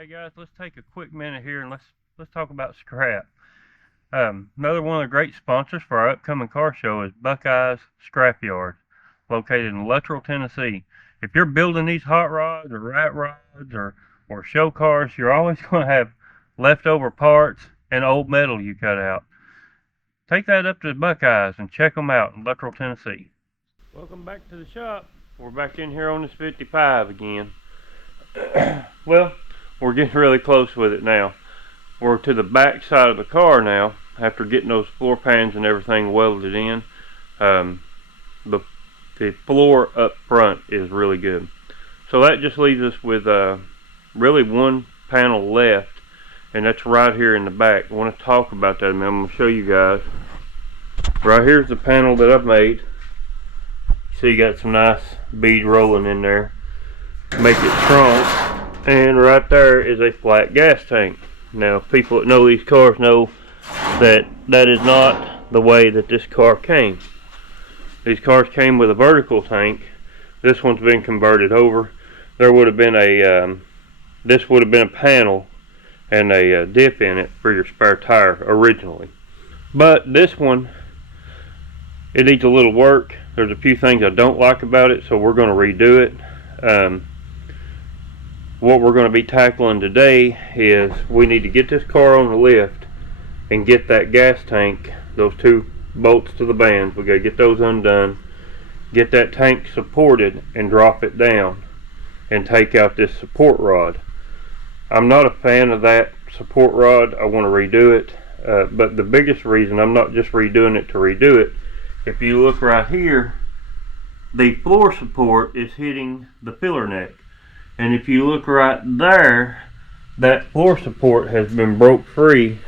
Hey guys, let's take a quick minute here and let's talk about scrap. Another one of the great sponsors for our upcoming car show is Buckeye's Scrap Yard, located in Luttrell, Tennessee. If you're building these hot rods or rat rods or show cars, you're always going to have leftover parts and old metal you cut out. Take that up to Buckeye's and check them out in Luttrell, Tennessee. Welcome back to the shop. We're back in here on this 55 again. Well, we're getting really close with it now. We're to the back side of the car now after getting those floor pans and everything welded in. The floor up front is really good. So that just leaves us with really one panel left, and that's right here in the back. I want to talk about that a minute. I'm going to show you guys. Right here's the panel that I've made. See, you got some nice bead rolling in there. Make it strong. And right there is a flat gas tank. Now, people that know these cars know that that is not the way that this car came. These cars came with a vertical tank. This one's been converted over. There would have been this would have been a panel and a dip in it for your spare tire originally. But this one, it needs a little work. There's a few things I don't like about it, so we're going to redo it. What we're going to be tackling today is we need to get this car on the lift and get that gas tank, those two bolts to the bands, we got to get those undone, get that tank supported and drop it down and take out this support rod. I'm not a fan of that support rod. I want to redo it, but the biggest reason, I'm not just redoing it to redo it. If you look right here, the floor support is hitting the filler neck. And if you look right there, that floor support has been broke free,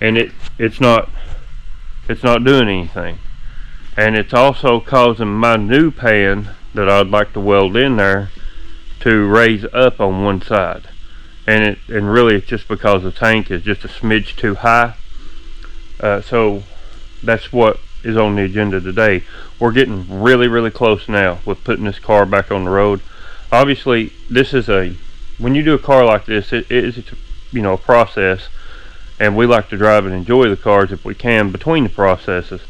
and it's not doing anything. And it's also causing my new pan that I'd like to weld in there to raise up on one side. And really it's just because the tank is just a smidge too high. So that's what is on the agenda today. We're getting really close now with putting this car back on the road. Obviously, this is when you do a car like this, it's a process, and we like to drive and enjoy the cars if we can between the processes.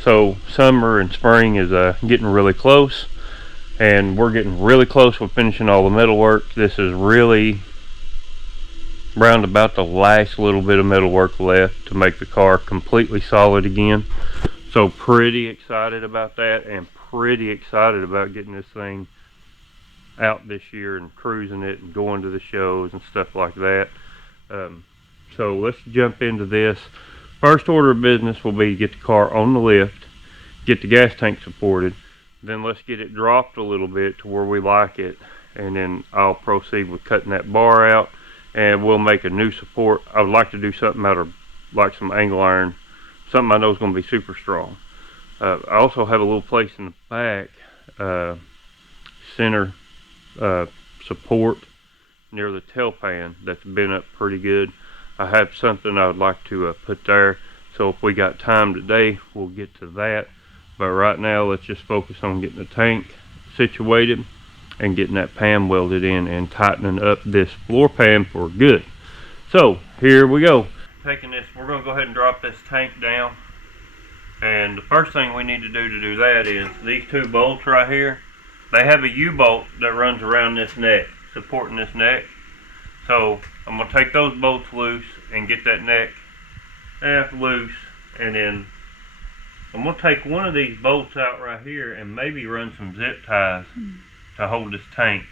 So summer and spring is getting really close, and we're getting really close with finishing all the metal work. This is really round about the last little bit of metal work left to make the car completely solid again. So pretty excited about that, and pretty excited about getting this thing out this year and cruising it and going to the shows and stuff like that. So let's jump into this. First order of business will be to get the car on the lift, get the gas tank supported, then let's get it dropped a little bit to where we like it, and then I'll proceed with cutting that bar out, and we'll make a new support. I would like to do something out of like some angle iron, something I know is going to be super strong. I also have a little place in the back, center support near the tail pan that's been up pretty good. I have something I would like to put there, so if we got time today we'll get to that, but right now let's just focus on getting the tank situated and getting that pan welded in and tightening up this floor pan for good. So here we go. Taking this, we're going to go ahead and drop this tank down, and the first thing we need to do that is these two bolts right here. They have a U-bolt that runs around this neck, supporting this neck. So I'm going to take those bolts loose and get that neck loose, and then I'm going to take one of these bolts out right here and maybe run some zip ties to hold this tank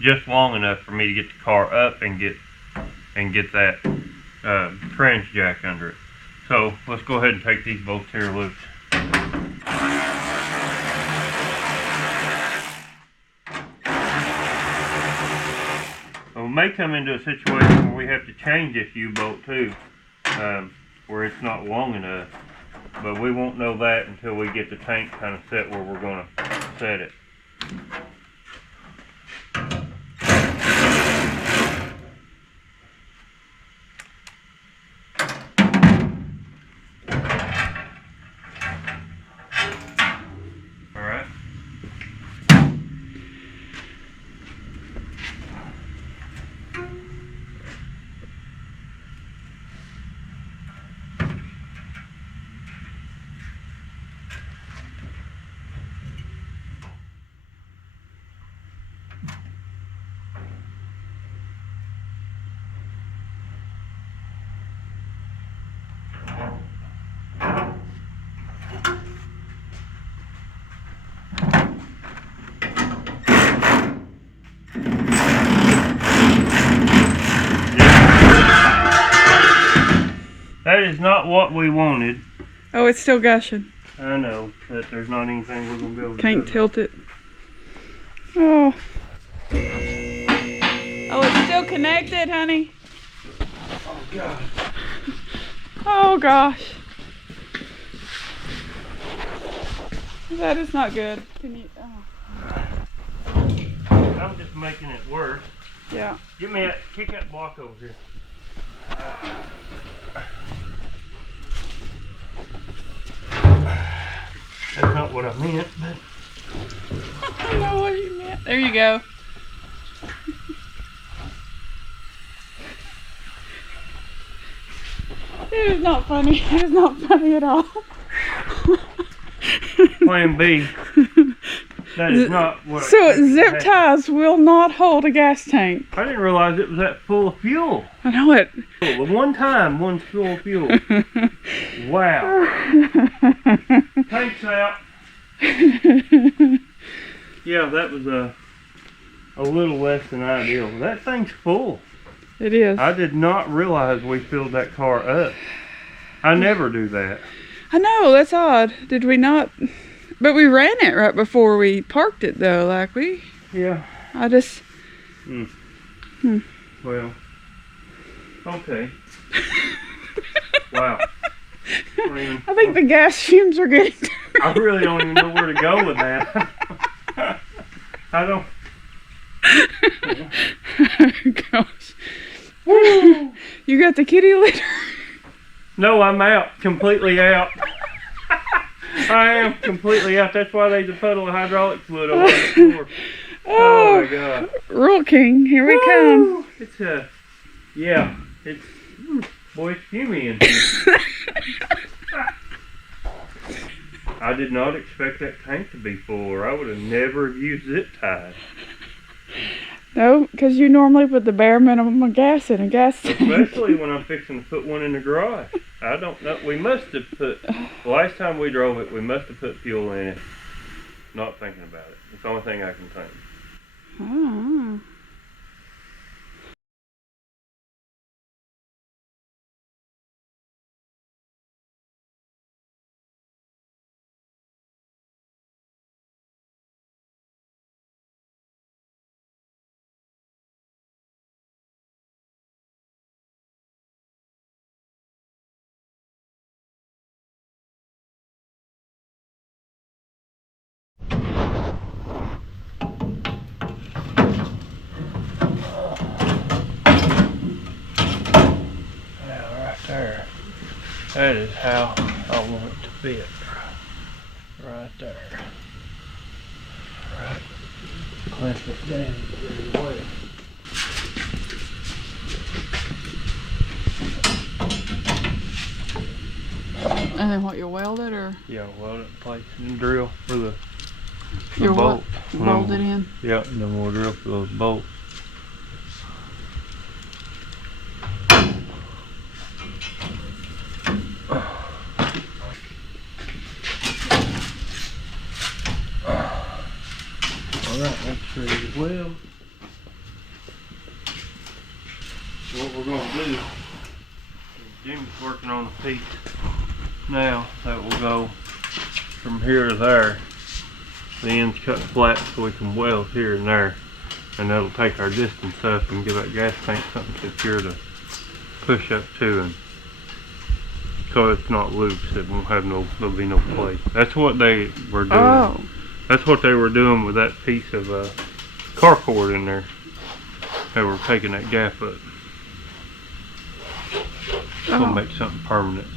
just long enough for me to get the car up and get that trans jack under it. So let's go ahead and take these bolts here loose. We may come into a situation where we have to change this U-bolt too, where it's not long enough, but we won't know that until we get the tank kind of set where we're going to set it. Alright. That is not what we wanted. Oh, it's still gushing. I know that there's not anything we're gonna be able to Can't do. tilt it. Oh. Oh, it's still connected, honey. Oh God. Oh gosh. That is not good. Can you? Oh. I'm just making it worse. Yeah. Give me that. Kick that block over here. That's not what I meant, but I know what you meant. There you go. It is not funny. It is not funny at all. Plan B. That is not what. So zip ties will not hold a gas tank. I didn't realize it was that full of fuel. I know it. Well, one time, one's full of fuel. Wow. Tanks out. Yeah, that was a little less than ideal. That thing's full. It is. I did not realize we filled that car up. I never do that. I know, that's odd. Did we not? But we ran it right before we parked it though, like we. Yeah. I just. Well. Okay. Wow. I think the gas fumes are getting to me. I really don't even know where to go with that. I don't. Gosh. You got the kitty litter? No, I'm out. Completely out. I am completely out. That's why there's a puddle of hydraulic fluid over the floor. Oh my God. Rule King, here we come. It's yeah, it's, boy, it's fumey in here. I did not expect that tank to be full, or I would have never used zip ties. No, because you normally put the bare minimum of gas in a gas tank. Especially when I'm fixing to put one in the garage. I don't know. We must have put, the last time we drove it, we must have put fuel in it. Not thinking about it. It's the only thing I can think. Oh. There. That is how I want it to fit. Right there. Right. Clamp it down very well. And then what, you weld it or? Yeah, weld it in place and drill for the You bolt. Weld it in? Yeah, and then we'll drill for those bolts. Alright, that's ready to weld. So what we're going to do is Jimmy's working on a piece now that will go from here to there. The end's cut flat so we can weld here and there. And that'll take our distance up and give that gas tank something secure to push up to, and so it's not loose. It won't have there'll be no play. That's what they were doing. Oh. That's what they were doing with that piece of carport in there. They were taking that gap up. Gonna make something permanent.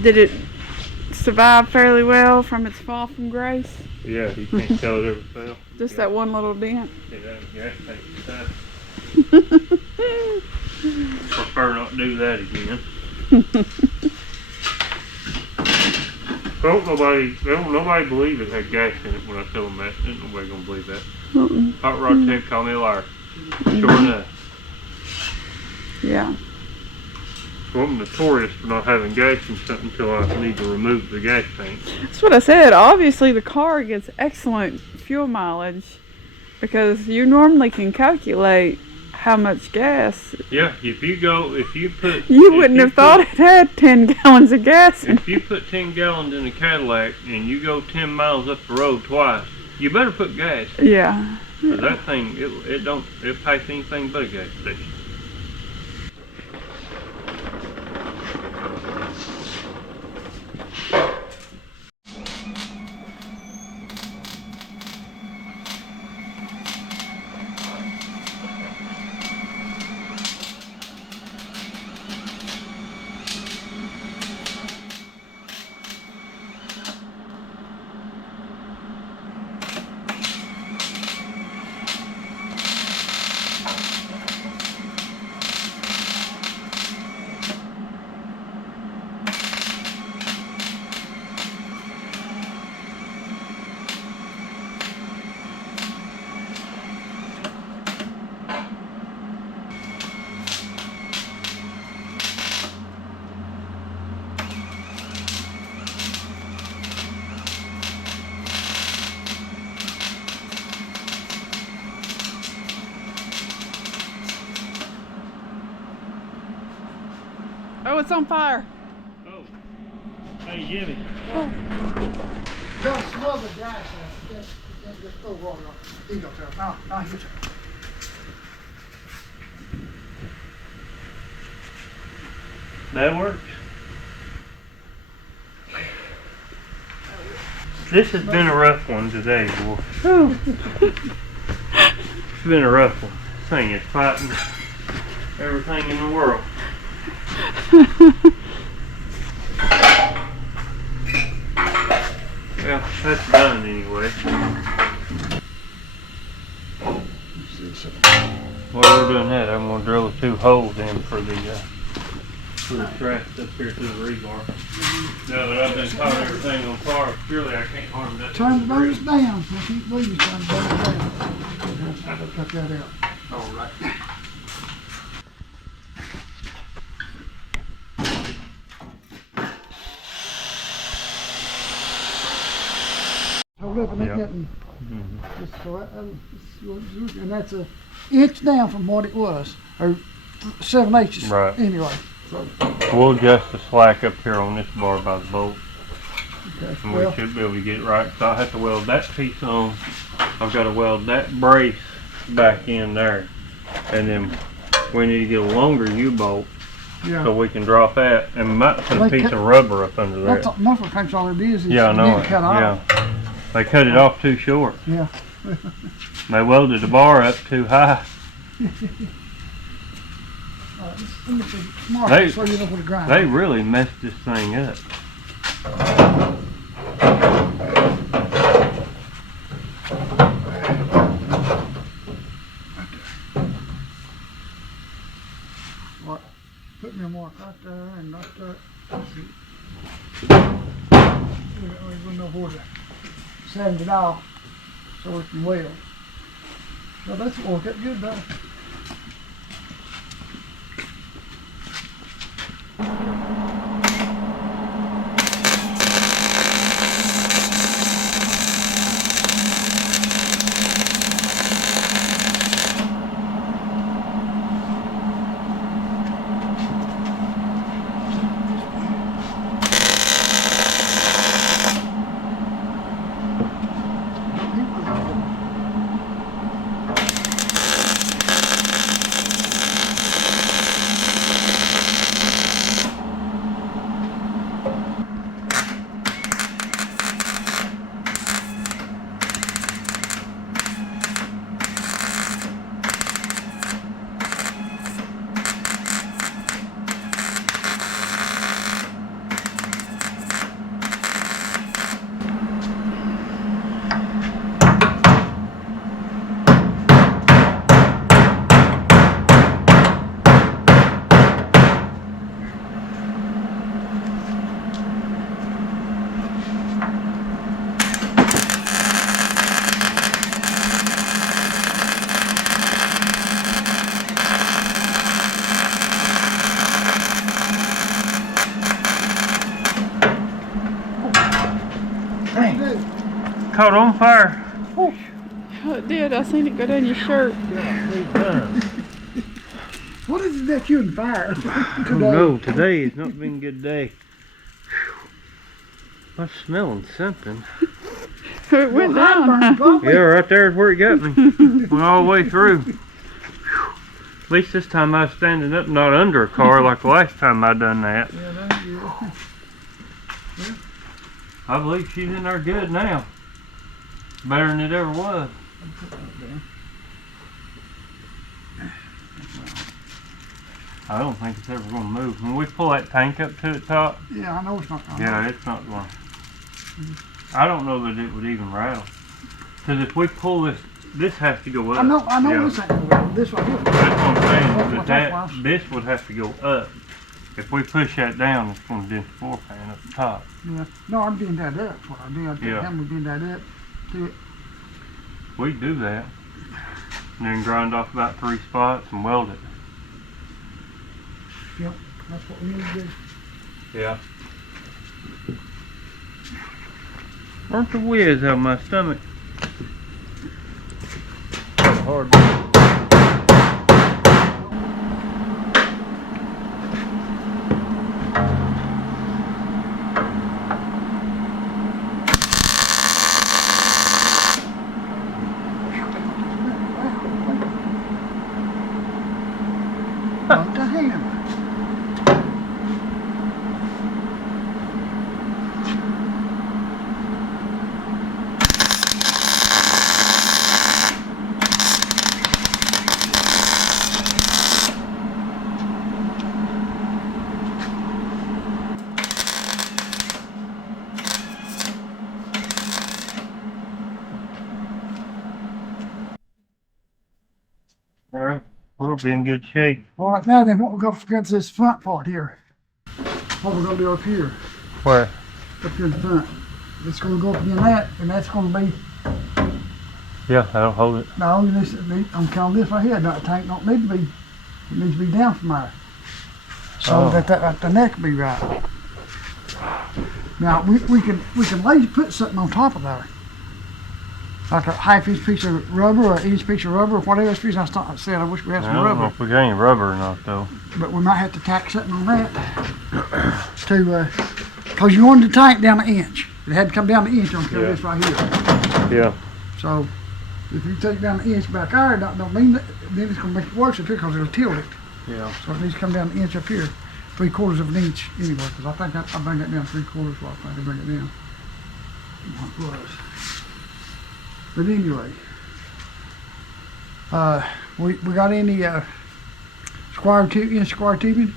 Did it survive fairly well from its fall from grace? Yeah, you can't tell it ever fell. Just that one little dent. Yeah, that gas tank stuff. Prefer not to do that again. Don't nobody believe it had gas in it when I tell them that. Ain't nobody gonna believe that. Hot Rod Tech call me a liar. Sure enough. Yeah. So I'm notorious for not having gas in something until I need to remove the gas tank. That's what I said. Obviously the car gets excellent fuel mileage because you normally can calculate how much gas. Yeah, if you put... You wouldn't have thought it had 10 gallons of gas in it. If you put 10 gallons in a Cadillac and you go 10 miles up the road twice, you better put gas. Yeah. 'Cause that thing, it pass anything but a gas station. Oh, it's on fire. Oh, hey Jimmy. Just smother the gas and just throw water on it. Here you go, sir. Now, here, sir. That works. This has been a rough one today, boy. It's been a rough one. This thing is fighting everything in the world. Well, that's done anyway. While we're doing that, I'm going to drill 2 holes in for the tracks up here through the rebar. Now that I've been taught everything on fire, surely I can't harm that. Turn the burns down. I can't believe you trying to burn it down. I'll cut that out. All right. Hold up and Yep. getting and that's an inch down from what it was, or 7/8 Right. anyway. So, We'll adjust the slack up here on this bar by the bolt, okay. and Well, we should be able to get it right. So I'll have to weld that piece on. I've got to weld that brace back in there, and then we need to get a longer U-bolt yeah. so we can drop that, and we might put a Like piece cut- of rubber up under there. That's what all it is. Yeah, I know didn't it. cut off. Yeah, they cut it off too short. Yeah. They welded the bar up too high. Let me see. Mark They- it so you know what to grind. They really messed this thing up. What? Put me a mark right there and right there. Let's see. We know where to sand it off so we can weld. So that's work out good though. Caught on fire. Oh, it did. I seen it go down your shirt. Yeah, What is it that you in fire today? Oh no, today has not been a good day. Whew. I'm smelling something. It went down. Yeah, right there is where it got me. Went all the way through. Whew. At least this time I was standing up, not under a car like the last time I done that. Yeah, that's good. Yeah. I believe she's in there good now. Better than it ever was. I don't think it's ever going to move. When we pull that tank up to the top, Yeah, I know it's not going to. yeah, it's not going to. I don't know that it would even rattle. Because if we pull this has to go up. I know Yeah. this ain't going to rattle. This right here. That's what I'm saying. What But this would have to go up. If we push that down, it's going to dent the floor pan up the top. Yeah. No, I'm doing that up. That's what I did. Yeah. I'm doing that up to it. We do that. And then grind off about 3 spots and weld it. Yep. That's what we need to do. Yeah. Burnt the whiz out of my stomach. Hard. What the hell? Alright, we'll be in good shape. All right, now then, what we're going to forget is this front part here. What we're going to do up here, Where? up here in the front. It's going to go up in that, and that's going to be, Yeah, that'll hold it. no, I'm counting this right here. That tank don't need to be, it needs to be down from there. So Oh. that the neck will be right. Now, we can lazy put something on top of there. Like a half-inch piece of rubber, or an inch piece of rubber, or whatever. That's the reason I said I wish we had I some don't know rubber. if we got any rubber or not though. But we might have to tack something on that to, because you wanted the tank down an inch. It had to come down an inch on Yeah. this right here. Yeah. So if you take down an inch back there, don't mean that, then it's going to make it worse up here because it'll tilt it. Yeah. So it needs to come down an inch up here, 3/4 of an inch anyway, because I think I bring that down 3/4. Well, I think I bring it down. What it was. But anyway, we got any square tubing?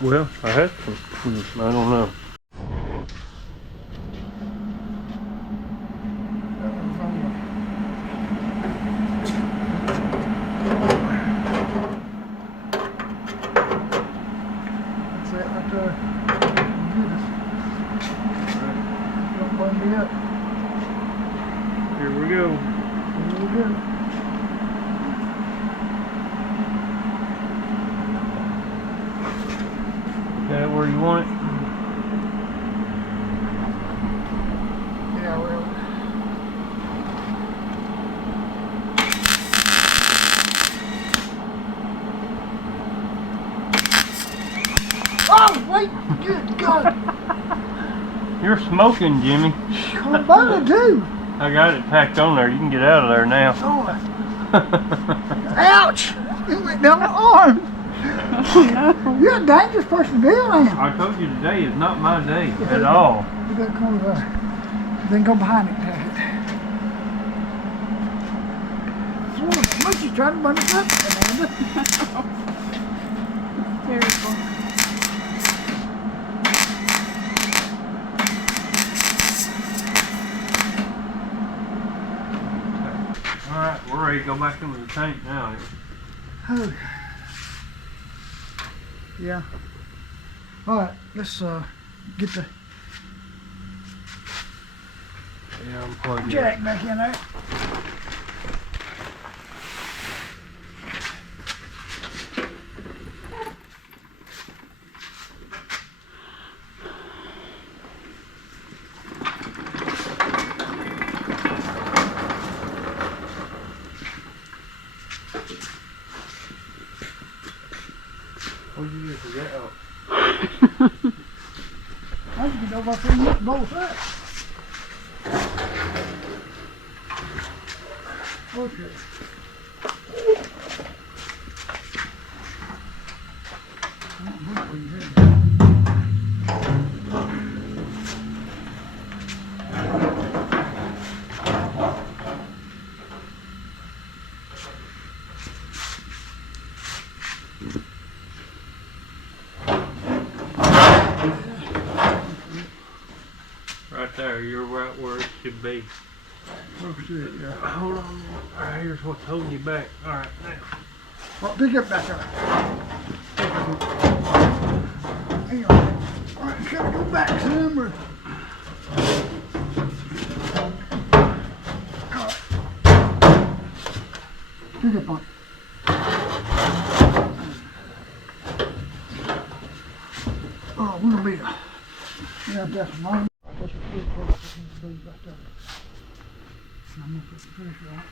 Well, I had some. I don't know. That's it right there. Don't burn me up. Here we go. Really good. Got it where you want it. Yeah, well. Oh, wait! Good God! You're smoking, Jimmy. I'm about to do. I got it tacked on there. You can get out of there now. Oh, ouch! It went down my arm. You're a dangerous person to be around. I told you today is not my day at all. You got to come there. Then go behind it and tack it. So much you trying to burn it up, Amanda. Terrible. Alright, we're ready to go back into the tank now. Oh. Yeah. All right, let's get the Yeah, I'm plugging jack back in there. up in the both up. Okay. Right there, you're right where it should be. That's it, yeah. Hold on. Alright, here's what's holding you back. Alright, now. Well, pick it back up. Hang on. Alright, gotta go back some. Alright. Pick it up. Oh, we're gonna be yeah, that's mine. That's a good part of the right there. I'm gonna put the pressure on.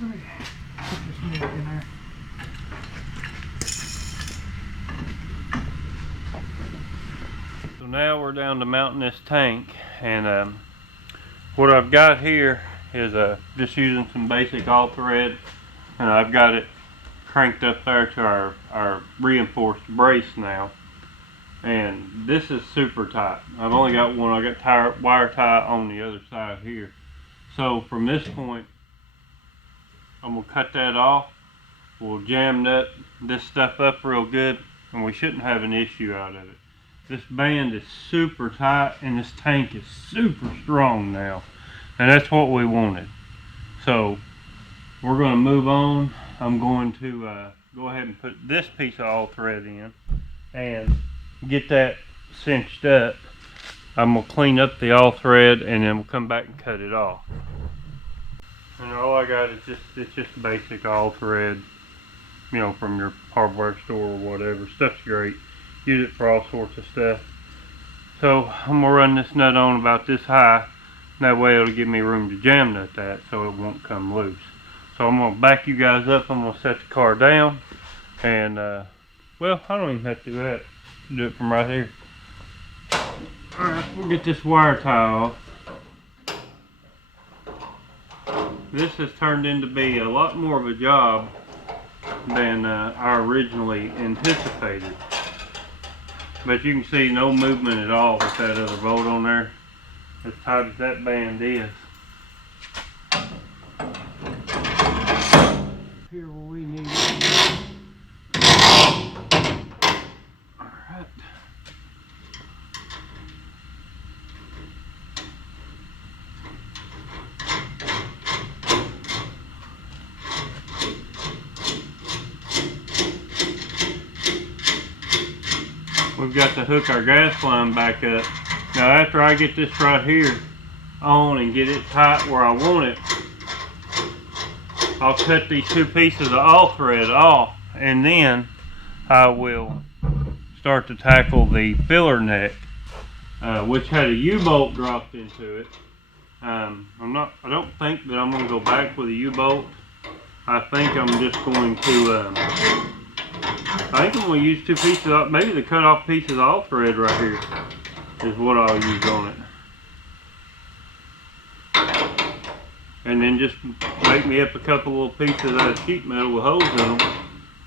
Let me put this milk in there. So now we're down to mounting this tank, and what I've got here is just using some basic all thread, and I've got it cranked up there to our reinforced brace now, and this is super tight. I've only got one. I got wire tie on the other side here. So from this point, I'm gonna cut that off. We'll jam this stuff up real good, and we shouldn't have an issue out of it. This band is super tight, and this tank is super strong now, and that's what we wanted. So we're going to move on. I'm going to go ahead and put this piece of all thread in and get that cinched up. I'm going to clean up the all thread, and then we'll come back and cut it off. And all I got is it's just basic all thread, you know, from your hardware store or whatever. Stuff's great. Use it for all sorts of stuff. So I'm gonna run this nut on about this high. That way it'll give me room to jam nut that so it won't come loose. So I'm gonna back you guys up. I'm gonna set the car down, and well, I don't even have to do that. Do it from right here. Alright, we'll get this wire tie off. This has turned into be a lot more of a job than I originally anticipated. But you can see no movement at all with that other bolt on there, as tight as that band is. Here where we need it. Alright. We've got to hook our gas line back up. Now after I get this right here on and get it tight where I want it, I'll cut these two pieces of all thread off, and then I will start to tackle the filler neck, which had a U-bolt dropped into it. I don't think that I'm going to go back with a U-bolt. I think I'm just going to I think I'm going to use two pieces of, maybe the cut off pieces of all thread right here is what I'll use on it. And then just make me up a couple little pieces out of sheet metal with holes in them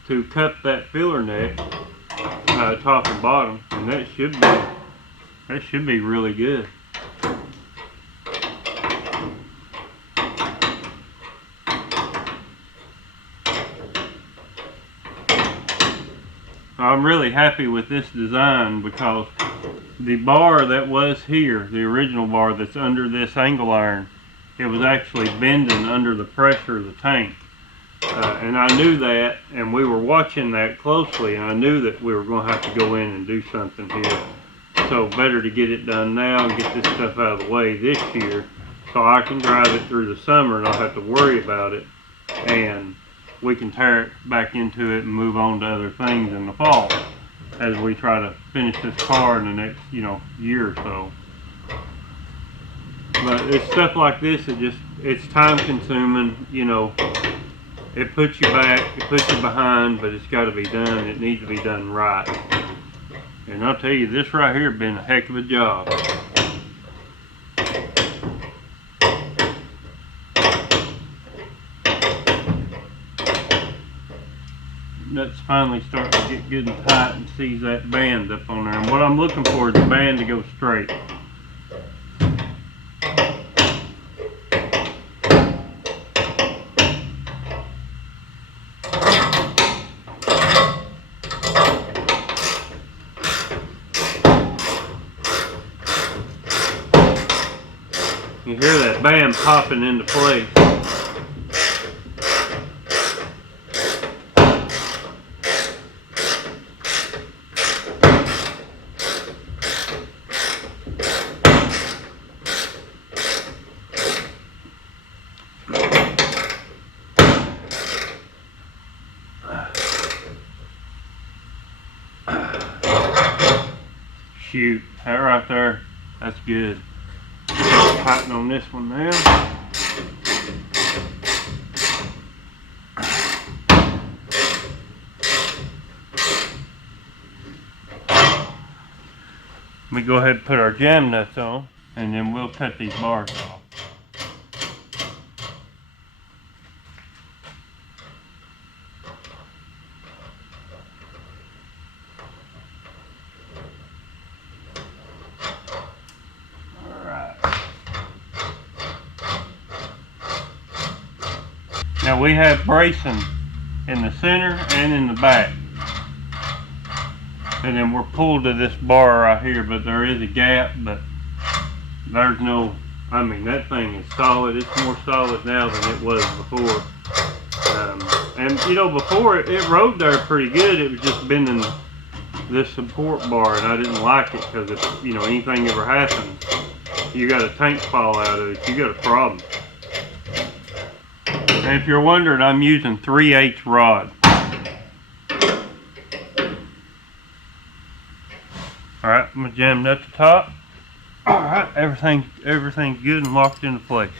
to cut that filler neck, top and bottom, and that should be really good. I'm really happy with this design because the bar that was here, the original bar that's under this angle iron, it was actually bending under the pressure of the tank. And I knew that, and we were watching that closely, and I knew that we were going to have to go in and do something here. So better to get it done now and get this stuff out of the way this year so I can drive it through the summer and not have to worry about it, and we can tear it back into it and move on to other things in the fall as we try to finish this car in the next, year or so. But it's stuff like this, it's time consuming, it puts you back, it puts you behind, but it's got to be done. It needs to be done right. And I'll tell you, this right here has been a heck of a job. Nuts finally starting to get good and tight and sees that band up on there. And what I'm looking for is the band to go straight. You hear that band popping into place. Shoot, that right there, that's good. Tighten on this one now. We go ahead and put our jam nuts on, and then we'll cut these bars off. Now we have bracing in the center and in the back. And then we're pulled to this bar right here, but there is a gap, but there's no, that thing is solid. It's more solid now than it was before. And before it rode there pretty good. It was just bending this support bar, and I didn't like it because if, anything ever happens, you got a tank fall out of it, you got a problem. And if you're wondering, I'm using 3/8 rod. Alright, I'm gonna jam nut the top. Alright, everything's good and locked into place.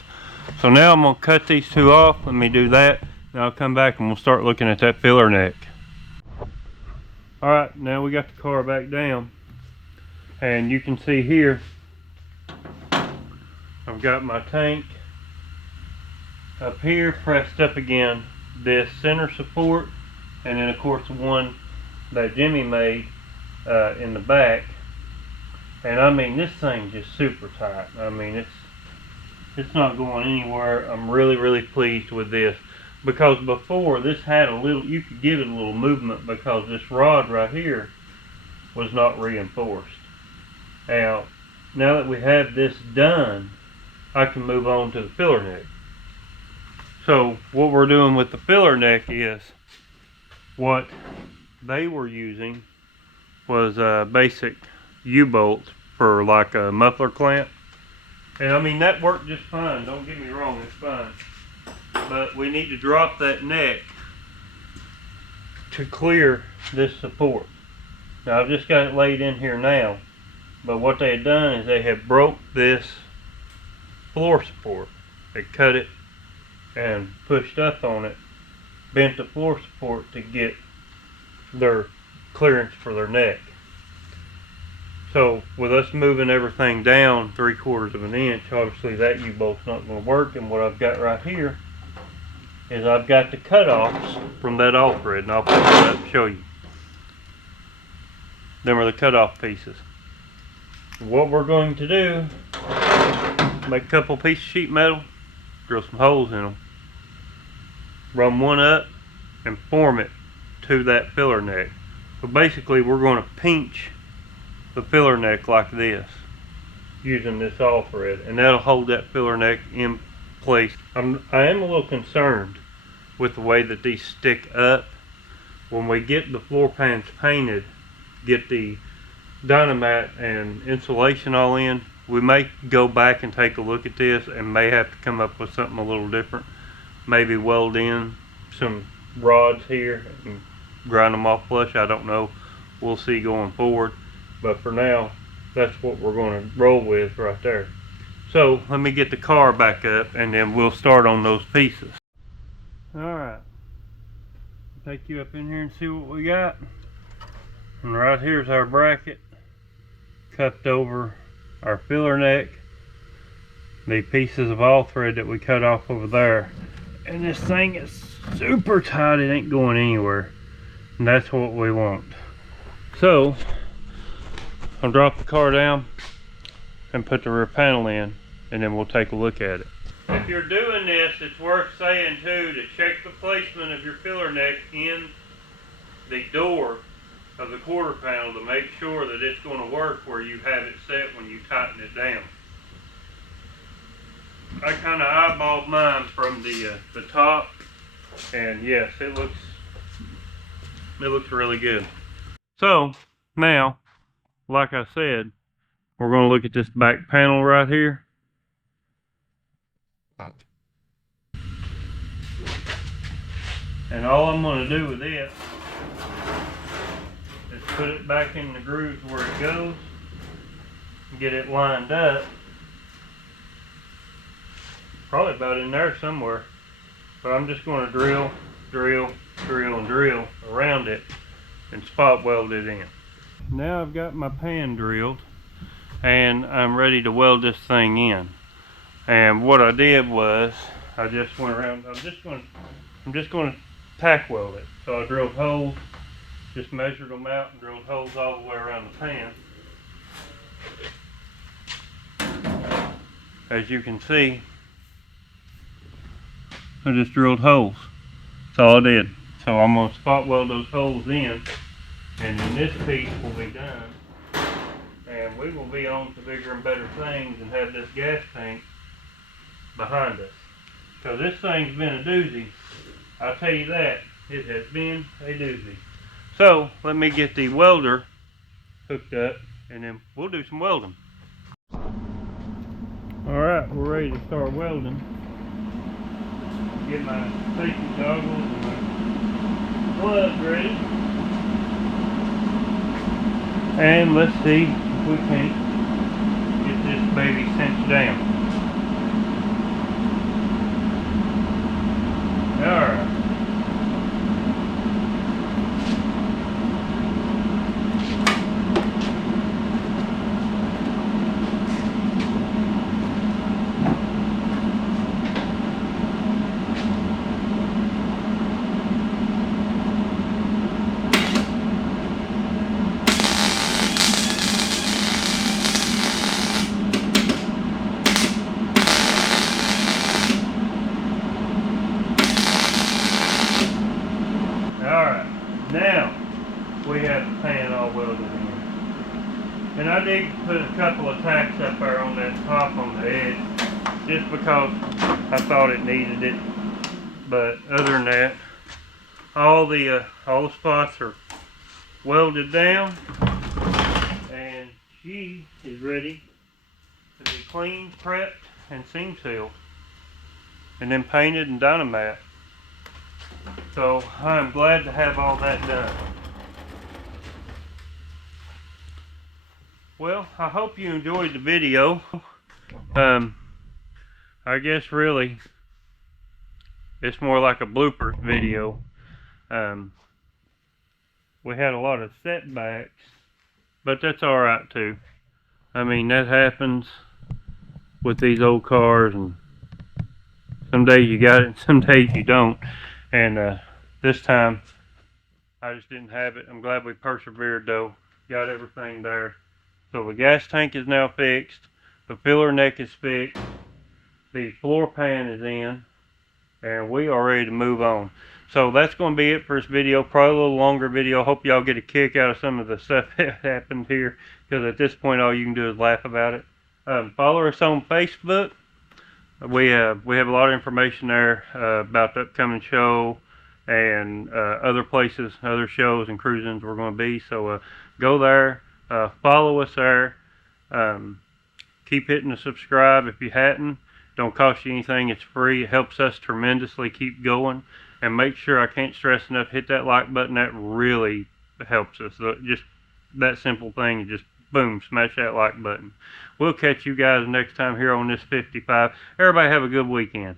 So now I'm gonna cut these two off. Let me do that. Then I'll come back and we'll start looking at that filler neck. Alright, now we got the car back down. And you can see here, I've got my tank up here pressed up again, this center support, and then of course the one that Jimmy made in the back. And this thing's just super tight. It's not going anywhere. I'm really pleased with this, because before this had a little, you could give it a little movement because this rod right here was not reinforced. Now that we have this done, I can move on to the filler neck. So what we're doing with the filler neck is, what they were using was basic U-bolts for like a muffler clamp. And that worked just fine, don't get me wrong, it's fine. But we need to drop that neck to clear this support. Now I've just got it laid in here now, but what they had done is they had broke this floor support. They cut it and pushed up on it, bent the floor support to get their clearance for their neck. So with us moving everything down 3/4 of an inch, obviously that U-bolt's not going to work. And what I've got right here is I've got the cutoffs from that all thread, and I'll put that up and show you. Them are the cutoff pieces. What we're going to do, make a couple pieces of sheet metal, drill some holes in them, run one up and form it to that filler neck. So basically we're going to pinch the filler neck like this using this all thread, and that'll hold that filler neck in place. I am a little concerned with the way that these stick up. When we get the floor pans painted, get the dynamite and insulation all in, We may go back and take a look at this and may have to come up with something a little different. Maybe weld in some rods here and grind them off flush. I don't know. We'll see going forward. But for now, that's what we're going to roll with right there. So let me get the car back up and then we'll start on those pieces. Alright. Take you up in here and see what we got. And right here's our bracket. Cupped over our filler neck. The pieces of all thread that we cut off over there. And this thing is super tight, it ain't going anywhere. And that's what we want. So, I'll drop the car down and put the rear panel in, and then we'll take a look at it. If you're doing this, it's worth saying too to check the placement of your filler neck in the door of the quarter panel to make sure that it's going to work where you have it set when you tighten it down. I kind of eyeballed mine from the top, and yes, it looks really good. So now, like I said, we're going to look at this back panel right here. And all I'm going to do with it is put it back in the grooves where it goes, and get it lined up. Probably about in there somewhere. But I'm just going to drill, and drill around it and spot weld it in. Now I've got my pan drilled and I'm ready to weld this thing in. And what I did was I just went around, I'm just going to tack weld it. So I drilled holes, just measured them out and drilled holes all the way around the pan. As you can see, I just drilled holes. That's all I did. So I'm going to spot weld those holes in, and then this piece will be done. And we will be on to bigger and better things and have this gas tank behind us. Because this thing's been a doozy. I'll tell you that. It has been a doozy. So let me get the welder hooked up and then we'll do some welding. Alright, we're ready to start welding. Get my safety goggles and my gloves ready. And let's see if we can't get this baby cinched down. Alright. Now we have the pan all welded in. And I did put a couple of tacks up there on that top on the edge just because I thought it needed it. But other than that, all the spots are welded down and she is ready to be cleaned, prepped, and seam sealed. And then painted and dynamat. So I'm glad to have all that done. Well, I hope you enjoyed the video. I guess really it's more like a blooper video. We had a lot of setbacks, but that's alright too. I mean, that happens with these old cars, and some days you got it and some days you don't. And this time I just didn't have it. I'm glad we persevered though. Got everything there. So the gas tank is now fixed. The filler neck is fixed. The floor pan is in. And we are ready to move on. So that's going to be it for this video. Probably a little longer video. Hope y'all get a kick out of some of the stuff that happened here. Because at this point all you can do is laugh about it. Follow us on Facebook. We have a lot of information there about the upcoming show and other places, other shows and cruisings we're going to be. So go there, follow us there. Keep hitting the subscribe if you hadn't. Don't cost you anything. It's free. It helps us tremendously keep going. And make sure, I can't stress enough, hit that like button. That really helps us. Just that simple thing, just boom, smash that like button. We'll catch you guys next time here on this 55. Everybody have a good weekend.